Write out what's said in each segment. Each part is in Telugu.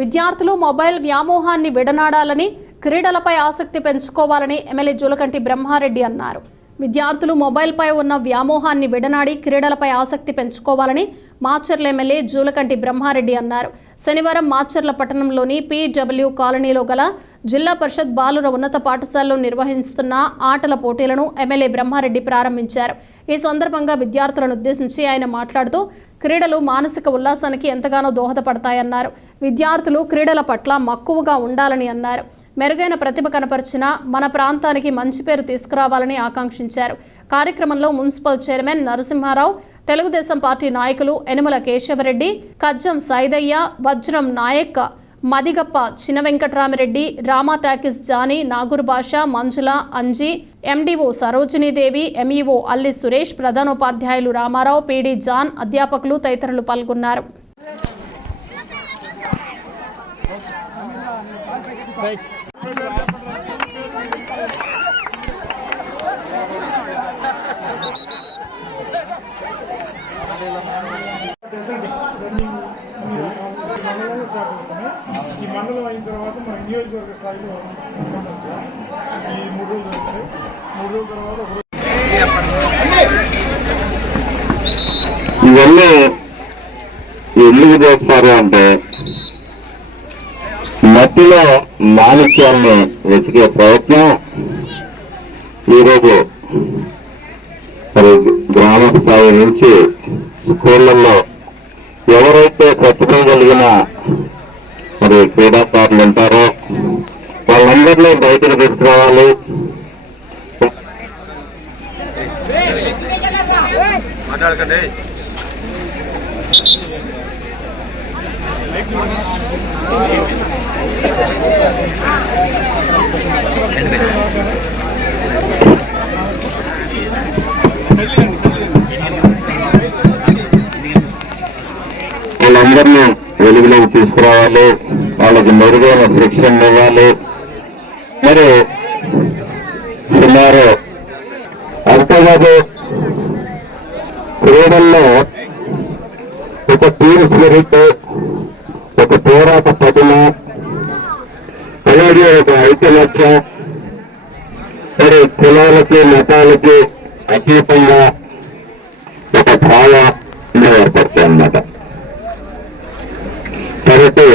విద్యార్థులు మొబైల్ వ్యామోహాన్ని విడనాడాలని, క్రీడలపై ఆసక్తి పెంచుకోవాలని ఎమ్మెల్యే జూలకంటి బ్రహ్మారెడ్డి అన్నారు. విద్యార్థులు మొబైల్పై ఉన్న వ్యామోహాన్ని విడనాడి క్రీడలపై ఆసక్తి పెంచుకోవాలని మాచర్ల ఎమ్మెల్యే జూలకంటి బ్రహ్మారెడ్డి అన్నారు. శనివారం మాచర్ల పట్టణంలోని PW కాలనీలో గల జిల్లా పరిషత్ బాలుర ఉన్నత పాఠశాలలో నిర్వహిస్తున్న ఆటల పోటీలను ఎమ్మెల్యే బ్రహ్మారెడ్డి ప్రారంభించారు. ఈ సందర్భంగా విద్యార్థులను ఉద్దేశించి ఆయన మాట్లాడుతూ క్రీడలు మానసిక ఉల్లాసానికి ఎంతగానో దోహదపడతాయన్నారు. విద్యార్థులు క్రీడల పట్ల మక్కువగా ఉండాలని అన్నారు. మెరుగైన ప్రతిభ కనపరిచిన మన ప్రాంతానికి మంచి పేరు తీసుకురావాలని ఆకాంక్షించారు. కార్యక్రమంలో municipal chairman Narasimharao, Telugu Desam party నాయకులు Yanamala Keshavareddy, Kajjam Saidaiah, Vajram Nayak, Madigappa Chinna Venkataramireddy, Rama talkies Jani, Nagur Basha, Manjula, Anji, MDO Sarojinidevi, MEO Alli Suresh, ప్రధానోపాధ్యాయులు రామారావు, PD జాన్, అధ్యాపకులు తదితరులు పాల్గొన్నారు. ఈ మండలం అయిన తర్వాత మన నియోజకవర్గ స్థాయిలో ఈ 3 రోజులు ఉంటాయి. 3 రోజుల తర్వాత ఇవన్నీ ఎందుకు చేస్తారు అంటే మట్టిలో మాణిక్యాన్ని వెతికే ప్రయత్నం ఈరోజు మరి గ్రామ స్థాయి నుంచి స్కూళ్లలో ఎవరైతే ప్రతిభ కలిగిన మరి క్రీడాకారులు ఉంటారో వాళ్ళందరినీ బయటకు తీసుకురావాలి. వాళ్ళందరినీ వెలుగులోకి తీసుకురావాలి, వాళ్ళకి మెరుగైన శిక్షణ ఇవ్వాలి. మరి సుమారు అంతేకాదు క్రీడల్లో ఒక టీమ్ స్పిరిట్, ఒక పోరాట పటిమ, అలాగే ఒక ఐకమత్యం, మరి కులాలకి మతాలకి అతీతంగా ఒక భావం ఏర్పడతాయి అన్నమాట. కాబట్టి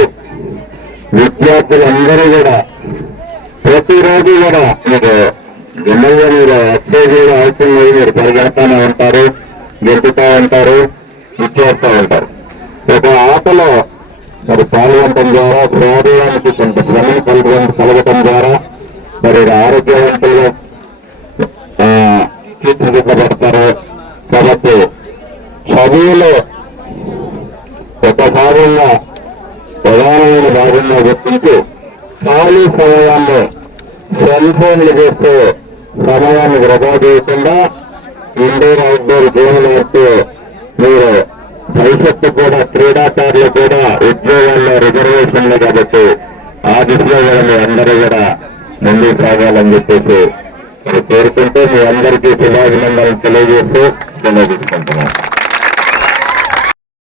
విద్యార్థులందరూ కూడా ప్రతిరోజు కూడా మీరు ఎమ్మెల్యే మీరు ఎక్సైజ్ కూడా అవసరం లేదు, మీరు పరిగెడతానే ఉంటారు, గెలుపుతూ ఉంటారు, ఇచ్చేస్తూ ఉంటారు. ఒక ఆటలో మరి పాల్గొనడం ద్వారా శరీరానికి కొంత శ్రమను కలగటం ద్వారా మరి ఆరోగ్యవంతులుగా తీర్చిదిద్దబడతారు. కాబట్టి చదువులో ఒక భాగంగా ప్రధానమైన భాగంగా గుర్తించి ఖాళీ సమయాన్ని సెల్ ఫోన్లు చేస్తూ సమయాన్ని వృధా చేయకుండా ఇండోర్ అవుట్డోర్ గేమ్లు ఆడుతూ మీరు భవిష్యత్తు కూడా క్రీడాకారులు కూడా ఉద్యోగాల్లో రిజర్వేషన్లు కాబట్టి ఆ దిశలో కూడా మీ అందరూ కూడా ముందుకు సాగాలని చెప్పేసి కోరుకుంటూ మీ అందరికీ శుభాభినందనలు తెలియజేస్తూ సెలవు తీసుకుంటున్నాను.